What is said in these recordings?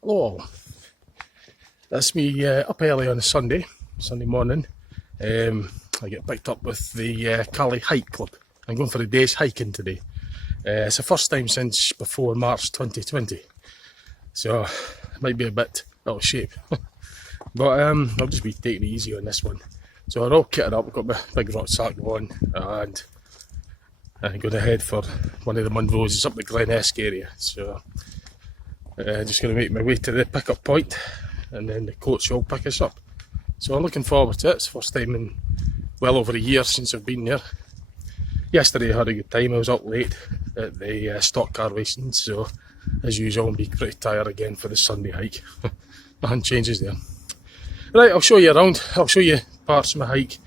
Hello all. That's me up early on a Sunday morning. I get picked up with the Caledonian Hill Club. I'm going for a day's hiking today. It's the first time since before March 2020, so it might be a bit out of shape. But I'll just be taking it easy on this one. So I'm all kitted up, I've got my big rucksack on, and I'm going to head for one of the Munros up the Glen Esk area. So just going to make my way to the pickup point, and then the coach will pick us up. So I'm looking forward to it. It's the first time in well over a year since I've been there. Yesterday I had a good time. I was up late at the stock car racing, so as usual I'll be pretty tired again for the Sunday hike. Nothing changes there. Right, I'll show you around. I'll show you parts of my hike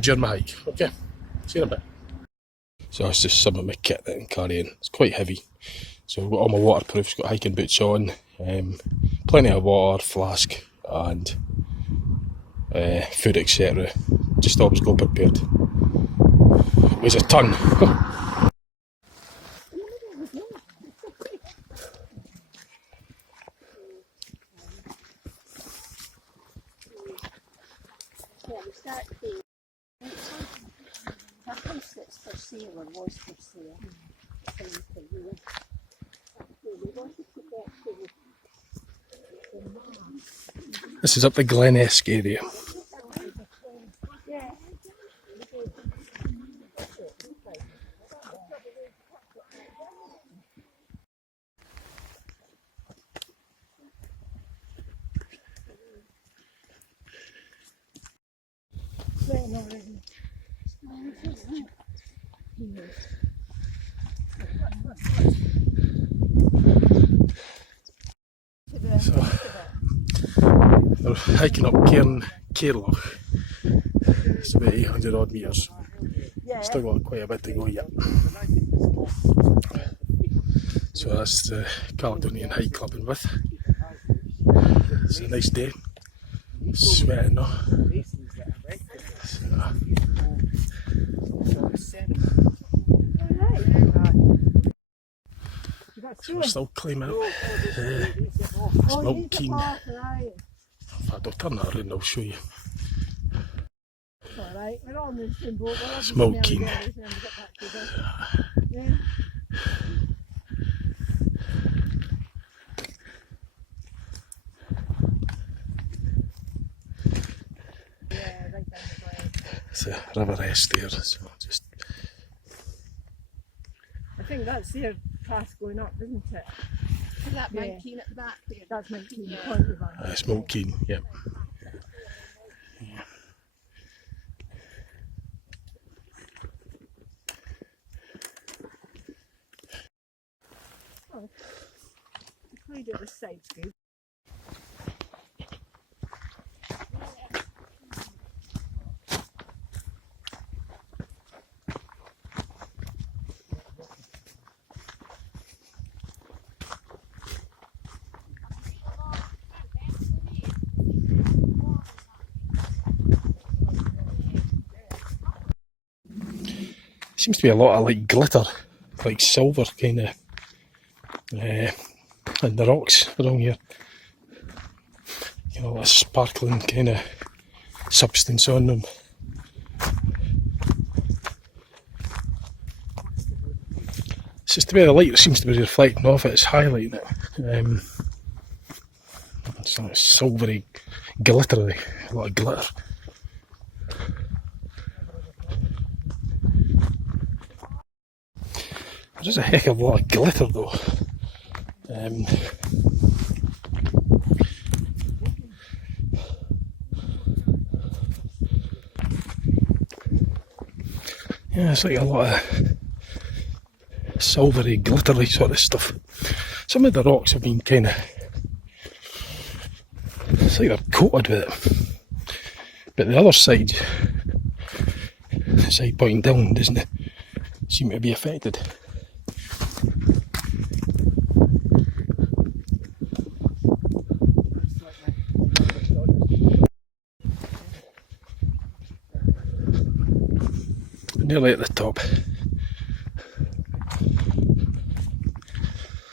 during my hike. Okay, see you in a bit. So that's just some of my kit that I'm carrying. It's quite heavy. So I've got all my waterproofs, got hiking boots on, plenty of water, flask and food, etc. Just always go prepared. It weighs a ton. For sale or was for sale. This is up the Glen Esk area. So we're hiking up Cairloch. It's about 800 odd metres. Still got quite a bit to go yet. So that's the Caledonian Hill Club in with. It's a nice day. Sweating though. So we're still climbing up. Smoke Keen. In fact, I'll turn that around and I'll show you. Smoke Keen. It's a river Esk there, so just... I think that's their path going up, isn't it? Is that Mount Keen at the back there? That's Mount Keen, the point of that. Smoke Keen, yep. Oh, the side of the side's good. Seems to be a lot of like glitter, like silver kind of, in the rocks around here. You know, a sparkling kind of substance on them. It's just the way the light seems to be reflecting off it, it's highlighting it. It's like silvery, glittery, a lot of glitter. There's a heck of a lot of glitter though. Yeah, it's like a lot of silvery, glittery sort of stuff. Some of the rocks have been kind of... It's like they're coated with it. But the other side, the side pointing down, doesn't seem to be affected. Nearly at the top.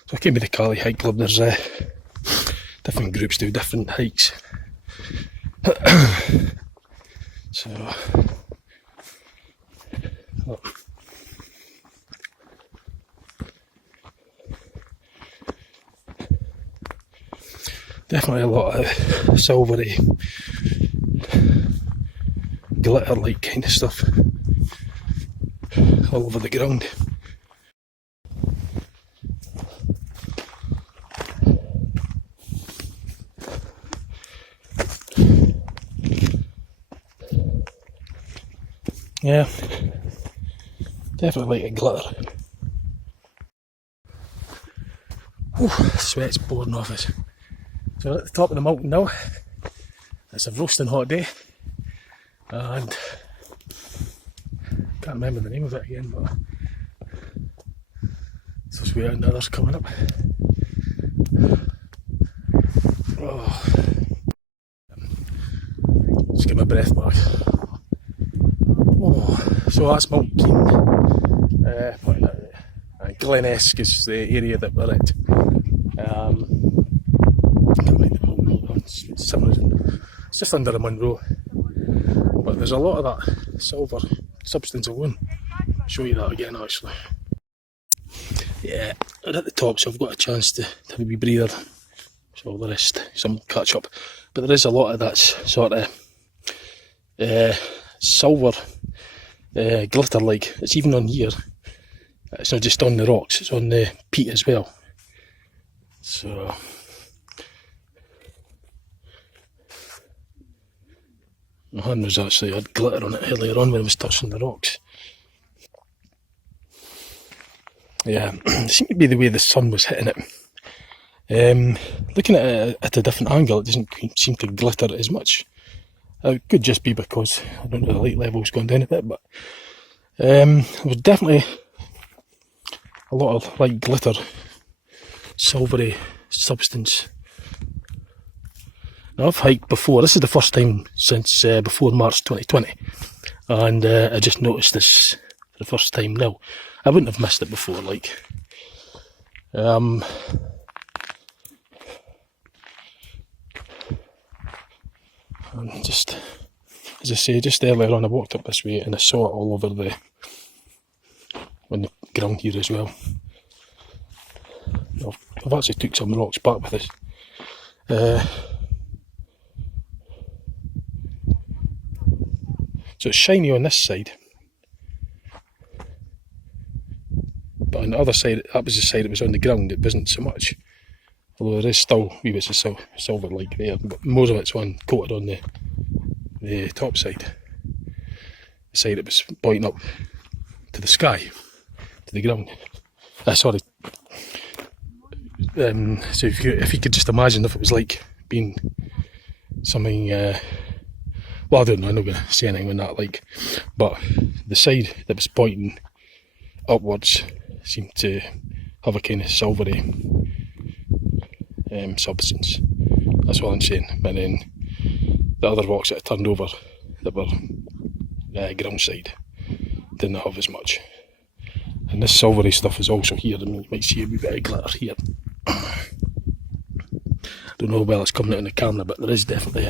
So I came to the Caledonian Hill Club. There's different groups do different hikes. So, oh. Definitely a lot of silvery, glitter-like kind of stuff all over the ground. Yeah, definitely like a glitter. Whew, sweat's pouring off us. So we're at the top of the mountain now. It's a roasting hot day, and can't remember the name of it again, but so we have others coming up. Oh. Just get my breath back. Oh. So that's Mount Keen. Glen Esk is the area that we're at. Can't mind the mountain. It's just under a Munro. But there's a lot of that silver substance. I won't show you that again actually. Yeah, we're at the top, so I've got a chance to have a wee breather. So the rest, some catch up. But there is a lot of that sort of silver glitter like. It's even on here. It's not just on the rocks, it's on the peat as well. So my hand was actually had glitter on it earlier on when I was touching the rocks. Yeah, it seemed to be the way the sun was hitting it. Looking at it at a different angle, it doesn't seem to glitter as much. It could just be because, I don't know, the light level's gone down a bit, but there was definitely a lot of like glitter, silvery substance. Now I've hiked before, this is the first time since before March 2020, and I just noticed this for the first time now. I wouldn't have missed it before, like. And just, as I say, just earlier on I walked up this way and I saw it all over on the ground here as well. I've actually took some rocks back with us. So it's shiny on this side, but on the other side, that was the side it was on the ground, it wasn't so much. Although there is still wee bits of silver like there, but most of it's coated on the top side. The side it was pointing up to the sky, to the ground. Sorry. So if you could just imagine if it was like being something, well I don't know, I'm not going to say anything on that, like, but the side that was pointing upwards seemed to have a kind of silvery substance. That's all I'm saying. And then the other rocks that I turned over that were ground side didn't have as much. And this silvery stuff is also here. I mean, you might see a wee bit of glitter here. Don't know how well it's coming out on the camera, but there is definitely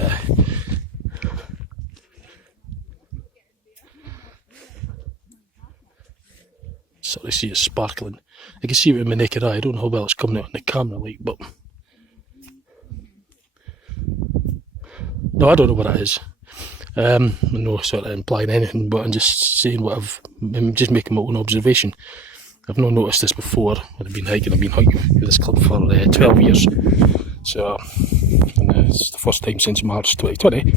sort of see it sparkling. I can see it with my naked eye. I don't know how well it's coming out on the camera, like, but no, I don't know what that is. I'm not sort of implying anything, but I'm just saying I'm just making my own observation. I've not noticed this before when I've been hiking. I've been hiking with this club for 12 years. So, and it's the first time since March 2020.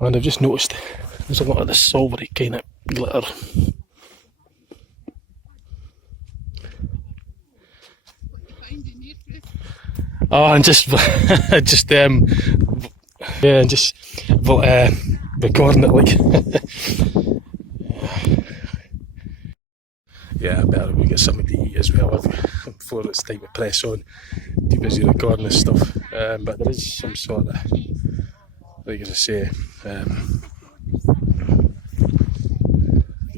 And I've just noticed there's a lot of this silvery kind of glitter. Oh, and just recording it like. Yeah, I better go get something to eat as well before it's time to press on. Too busy recording this stuff. But there is some sort of, like as I say,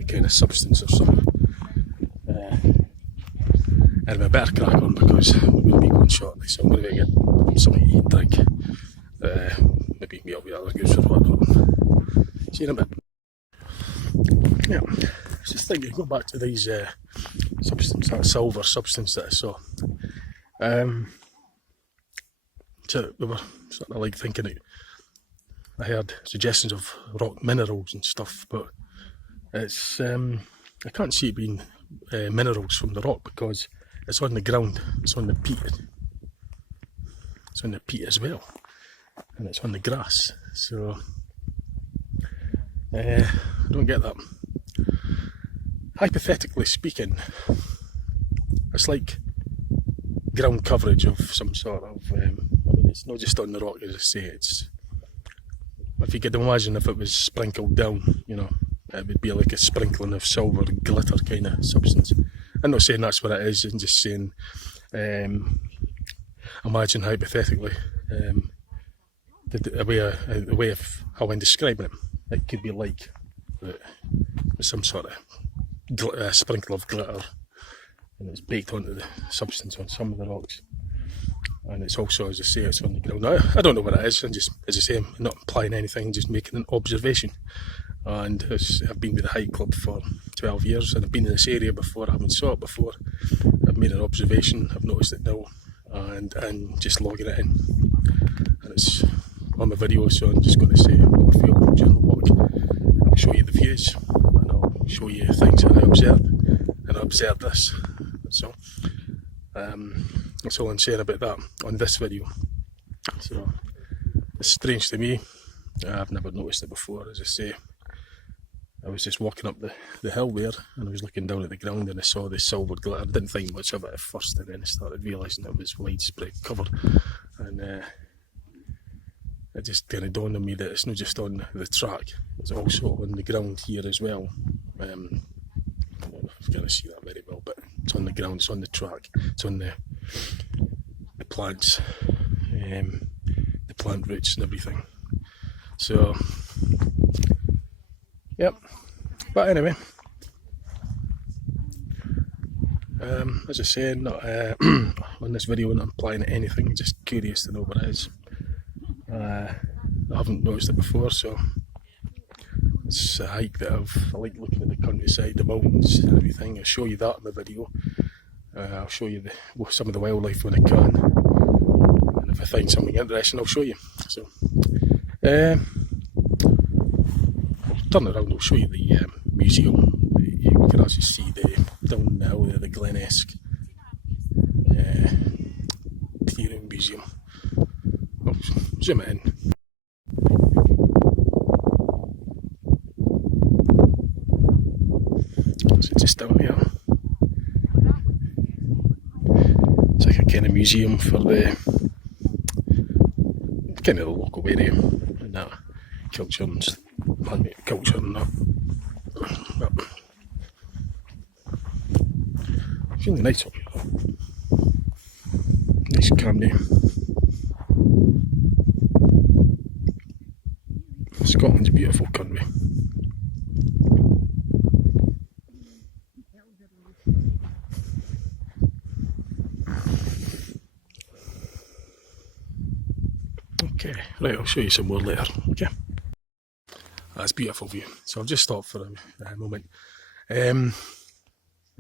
kind of substance or something. Anyway, I better crack on because we're going to be going shortly, so I'm going to get something to eat and drink. Maybe meet up with other groups or whatnot. See you in a bit. Yeah, I was just thinking, go back to these substance, that silver substance that I saw. So we were sort of like thinking it, I heard suggestions of rock minerals and stuff, but it's I can't see it being minerals from the rock because it's on the ground, it's on the peat, it's on the peat as well, and it's on the grass, so I don't get that. Hypothetically speaking, it's like ground coverage of some sort of, I mean, it's not just on the rock, as I say, it's, if you could imagine if it was sprinkled down, you know, it would be like a sprinkling of silver glitter kind of substance. I'm not saying that's what it is, I'm just saying, imagine hypothetically, the way of how I'm describing it, it could be like some sort of sprinkle of glitter, and it's baked onto the substance on some of the rocks, and it's also, as I say, it's on the ground. Now, I don't know what it is, I'm just, as I say, I'm not implying anything, just making an observation. And I've been with the hike club for 12 years, and I've been in this area before, I haven't saw it before. I've made an observation, I've noticed it now, and just logging it in, and it's on my video, so I'm just going to say what I feel during the walk. I'll show you the views, and I'll show you things that I observed, and I observed this. So that's all I'm saying about that on this video. So it's strange to me, I've never noticed it before. As I say, I was just walking up the hill there, and I was looking down at the ground, and I saw this silver glitter. I didn't think much of it at first, and then I started realising it was widespread covered, and it just kind of dawned on me that it's not just on the track, it's also on the ground here as well. I don't know if you can see that very well, but it's on the ground, it's on the track, it's on the plants, the plant roots and everything. So, yep. But anyway, as I say, not on this video, not implying anything, just curious to know what it is. I haven't noticed it before, so it's a hike that I like looking at the countryside, the mountains and everything. I'll show you that in my video. I'll show you some of the wildlife when I can, and if I find something interesting I'll show you. So I'll turn around, I'll show you the museum. You can actually see down the hill there, the Glen Esk museum. I'll zoom it in. So just down here, it's like a kind of museum for the kind of the local area and that culture and culture and that. But it's really nice up here. Nice candy. Scotland's a beautiful country. Okay, right, I'll show you some more later, okay? That's a beautiful view. So I've just stopped for a moment.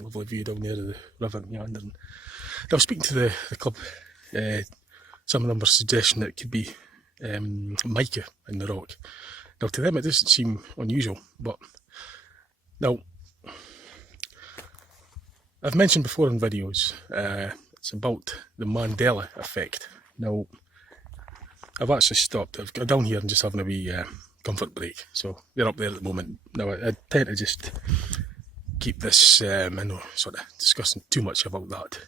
Lovely view down there of the river and yonder. And I was speaking to the club, some of them were suggesting that it could be mica in the rock. Now to them it doesn't seem unusual, but now I've mentioned before in videos, it's about the Mandela effect. Now I've actually stopped, I've got down here and just having a wee comfort break, so they're up there at the moment. Now I tend to just keep this, I know, sort of discussing too much about that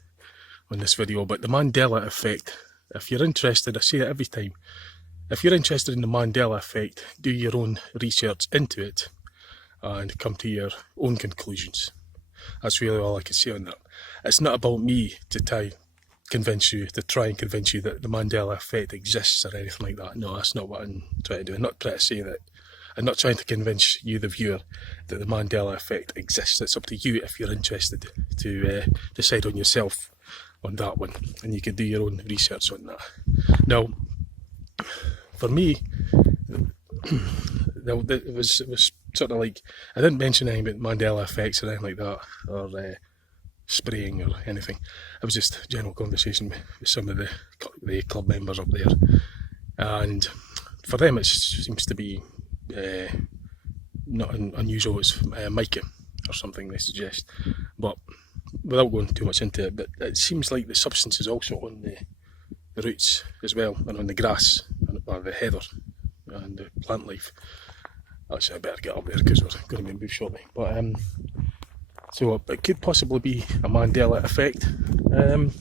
on this video, but the Mandela effect, if you're interested, I say it every time, if you're interested in the Mandela effect, do your own research into it and come to your own conclusions. That's really all I can say on that. It's not about me to try and convince you that the Mandela effect exists or anything like that. No, that's not what I'm trying to do. I'm not trying to say that I'm not trying to convince you, the viewer, that the Mandela effect exists. It's up to you if you're interested to decide on yourself on that one, and you can do your own research on that. Now, for me, it was sort of like, I didn't mention anything about Mandela effects or anything like that, or spraying or anything. It was just general conversation with some of the club members up there, and for them it seems to be not unusual. It's mica or something they suggest, but without going too much into it, but it seems like the substance is also on the roots as well, and on the grass, or the heather and the plant life. Actually, I better get up there because we're going to be moved shortly. But so it could possibly be a Mandela effect, and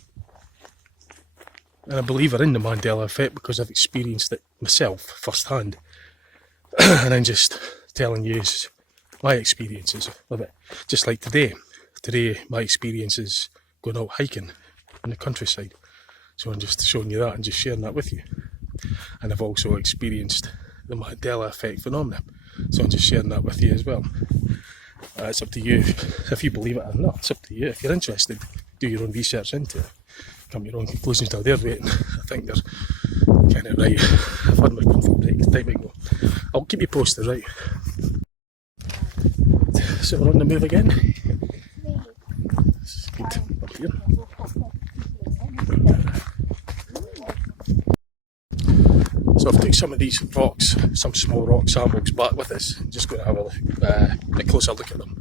I'm a believer in the Mandela effect because I've experienced it myself firsthand, and I'm just telling you my experiences of it. Just like today, my experience is going out hiking in the countryside, so I'm just showing you that and just sharing that with you. And I've also experienced the Mandela effect phenomenon, so I'm just sharing that with you as well. It's up to you if you believe it or not. It's up to you. If you're interested, do your own research into it, come to your own conclusions. Now they're waiting. I think they're kind of right. I've had my comfort break. Time to go. I'll keep you posted, right? So we're on the move again. This is good up here. So I've taken some of these rocks, some small rock samples back with us. I'm just going to have a closer look at them.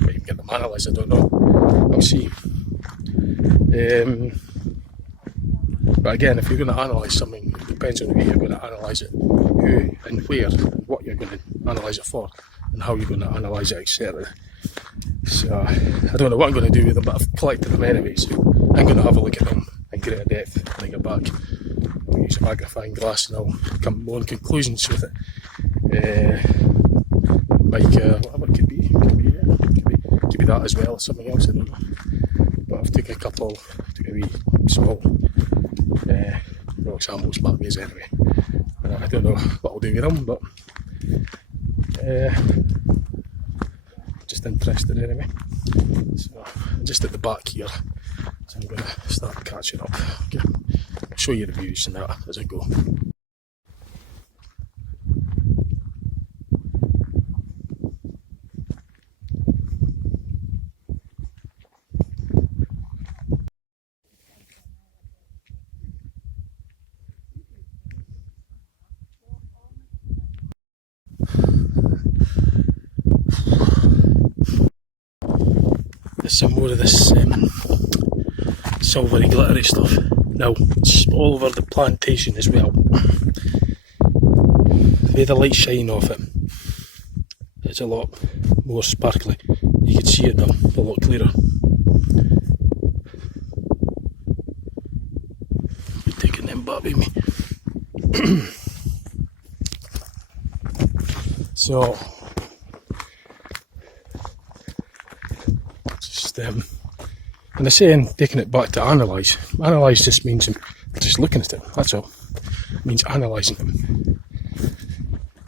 Might even get them analysed, I don't know. I'll see. But again, if you're going to analyse something, it depends on who you're going to analyse it, who and where, and what you're going to analyse it for, and how you're going to analyse it, etc. So I don't know what I'm going to do with them, but I've collected them anyways. I'm going to have a look at them in greater depth when I get back. I'll use a magnifying glass and I'll come to my own conclusions with it. Mica, whatever it could be, could be that as well, something else, I don't know. But I've took a wee small rock samples back with us anyway. I don't know what I'll do with them, but just interested anyway. So I'm just at the back here, so I'm going to start catching up. Okay. I'll show you the views and that as I go. There's some more of this silvery glittery stuff. Now, it's all over the plantation as well. The way the light shine off it, it's a lot more sparkly. You can see it now, a lot clearer. Be taking them back with me. So, just when I say I'm taking it back to analyse, analyse just means just looking at it, that's all. It means analysing them.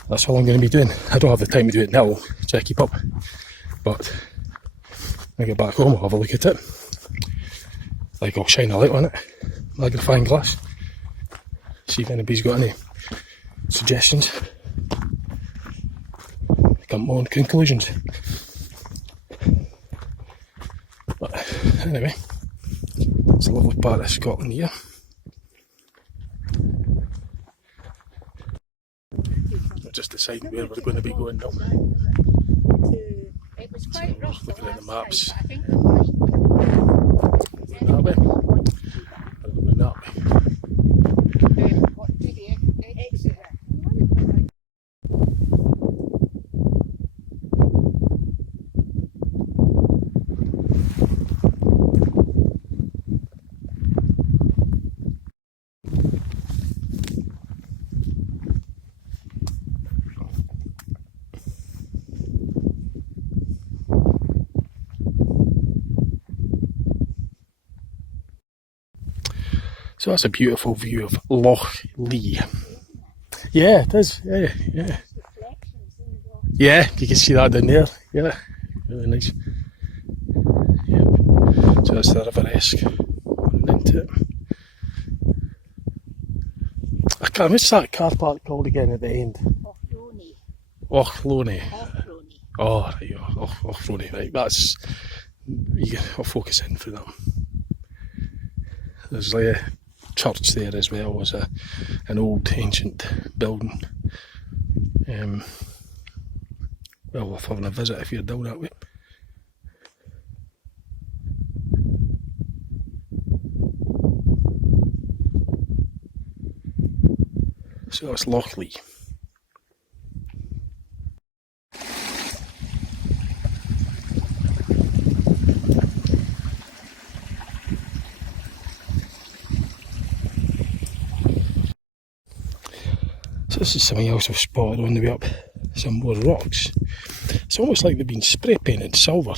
That's all I'm going to be doing. I don't have the time to do it now, so I keep up. But when I get back home, I'll have a look at it. Like, I'll shine a light on it, magnifying glass. See if anybody's got any suggestions. Come to my own conclusions. But anyway, it's a lovely part of Scotland here. We're just deciding where we're going to be going now. It was quite rough the Looking at the last maps. time, but I think it was Going that way. Or going that way. what did he exit? So that's a beautiful view of Loch Lee. Yeah, it is. Yeah, yeah. Reflections in the water. Yeah, you can see that down there. Yeah, really nice. Yep. So that's the River Esk. Running into it. I can't. What's that car park called again at the end? Ochrony. Ochrony. Ochrony. Oh, right, yeah. Ochrony. Right, that's. I'll focus in for that. There's like a church there as well as an old ancient building. Well, worth having a visit if you're down that way. So that's Lochleigh. So this is something else I've spotted on the way up. Some more rocks. It's almost like they've been spray painted silver.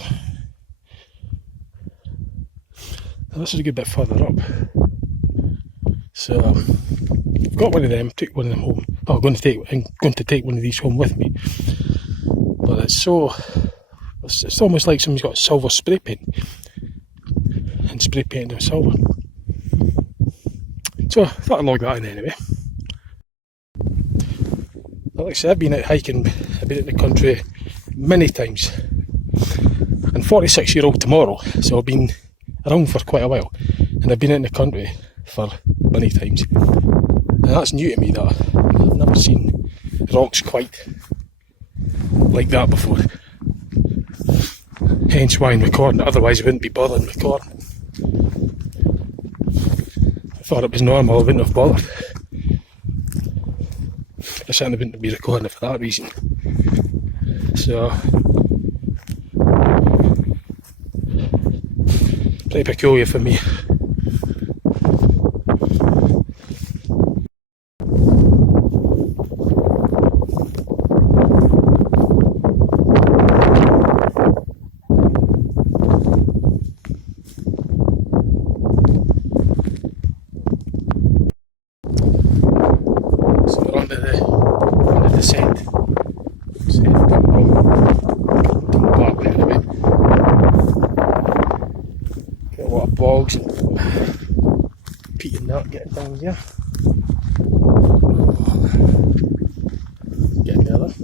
Now this is a good bit further up. So I've got one of them, took one of them home. Oh, I'm going to take one of these home with me. But it's almost like someone's got silver spray paint and spray painted with silver. So I thought I'd log that in anyway. Like I said, I've been out hiking, I've been in the country many times. I'm 46-year-old tomorrow, so I've been around for quite a while. And I've been in the country for many times. And that's new to me, that I've never seen rocks quite like that before. Hence why I'm recording it, otherwise I wouldn't be bothering recording. If I thought it was normal, I wouldn't have bothered. I certainly wouldn't be recording it for that reason. So, pretty peculiar for me. So we're on the descent. Anyway. Got a lot of bogs and peat and that getting down here. Getting there then.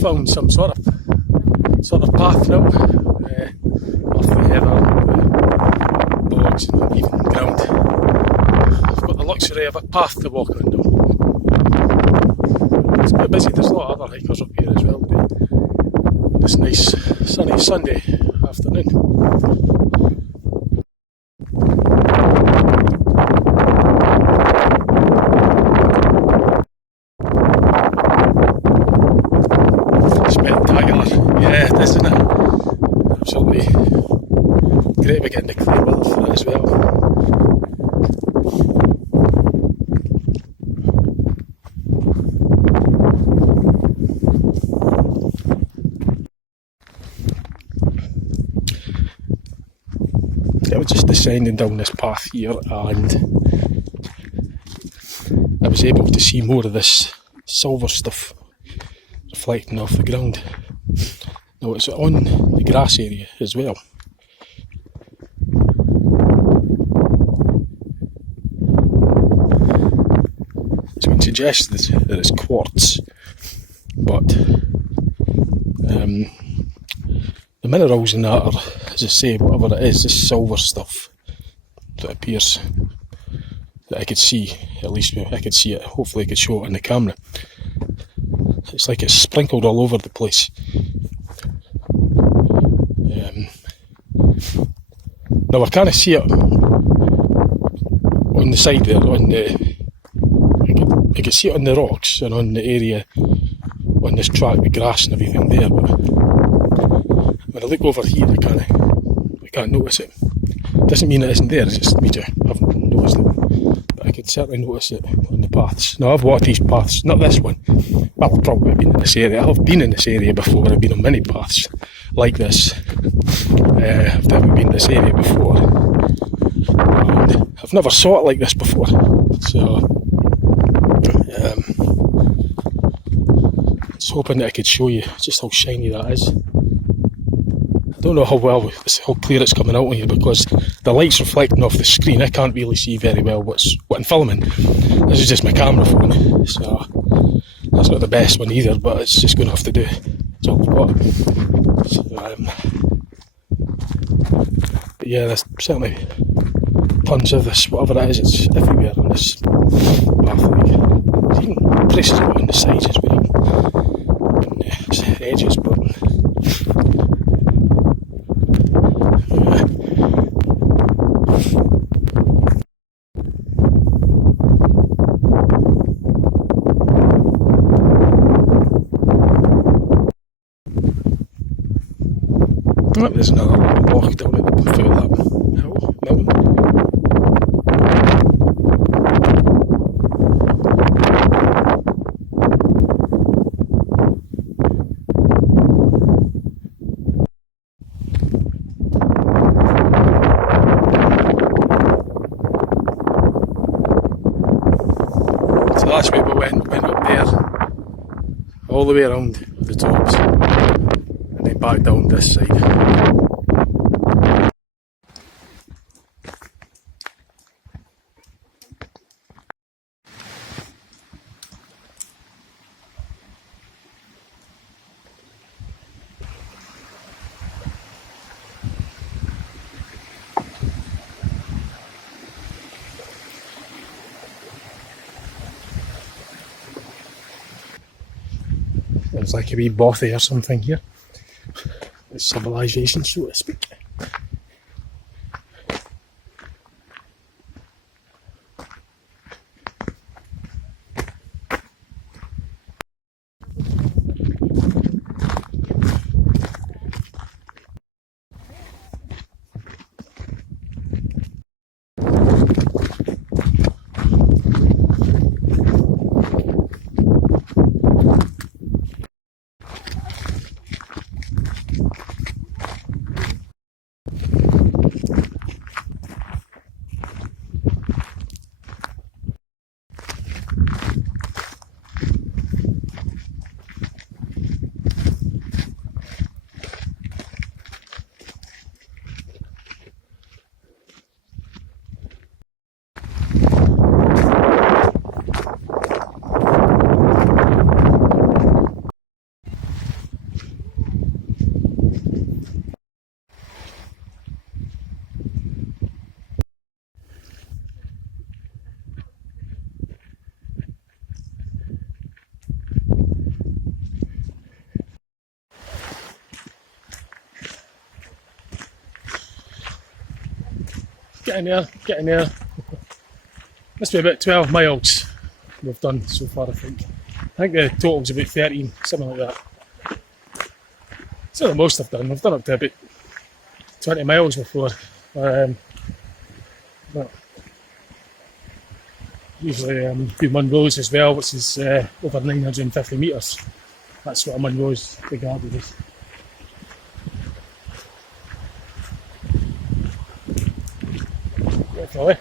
Found some sort of path now, off the heather, bogs and even ground. I've got the luxury of a path to walk on now. It's quite busy, there's a lot of other hikers up here as well today. This nice sunny Sunday afternoon. Yeah, it is, isn't it? Absolutely great we're getting the clear weather for it as well. Yeah, we're just descending down this path here and I was able to see more of this silver stuff reflecting off the ground. Now it's on the grass area as well. It's been suggested that it's quartz, but the minerals in that are, as I say, whatever it is, this silver stuff that appears, that I could see, at least I could see it, hopefully I could show it on the camera. It's like it's sprinkled all over the place. Now I can't see it on the side there, I can see it on the rocks and on the area, on this track, the grass and everything there, but when I look over here I can't notice it. Doesn't mean it isn't there, it's just me I haven't noticed it. But I can certainly notice it on the paths. Now I've walked these paths, not this one, well I've probably been in this area. I've been in this area before, I've been on many paths like this. I've never been in this area before. And I've never saw it like this before. So I was hoping that I could show you just how shiny that is. I don't know how clear it's coming out on you because the light's reflecting off the screen. I can't really see very well what I'm filming. This is just my camera phone, so that's not the best one either, but it's just going to have to do. It's all I've got. So, but yeah, there's certainly tons of this, whatever it is, it's everywhere on this path. There's even places on the sides as well, and the edges, but oh, there's another little walk down at the foot of that hill, mountain. So that's where we went up there, all the way around the tops, and then back down this side. There's like a wee bothy or something here. It's civilization, so to speak. Getting there. Must be about 12 miles we've done so far, I think. I think the total's about 13, something like that. It's not the most I've done. I've done up to about 20 miles before. But usually do Munros as well, which is over 950 metres. That's what a Munros regarded as. Definitely.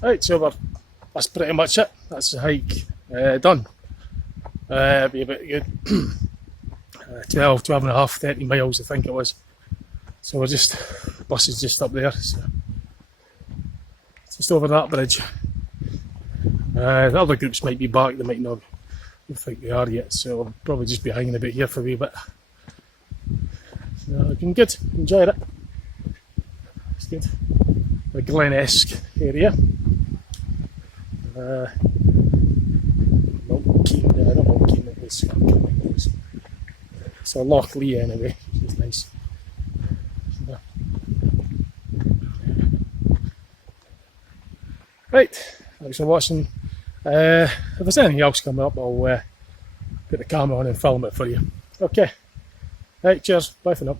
Right, so that's pretty much it. That's the hike done. Be about good 12 and a half, 30 miles I think it was. So bus is just up there. So just over that bridge. The other groups might be back, they might not think they are yet, so I'll probably just be hanging about here for a wee bit. So looking good, enjoyed it. It's good. The Glen Esk area. Not Keen, so Loch Lee anyway, which is nice. Right, thanks for watching. If there's anything else coming up, I'll put the camera on and film it for you. Okay, right, cheers, bye for now.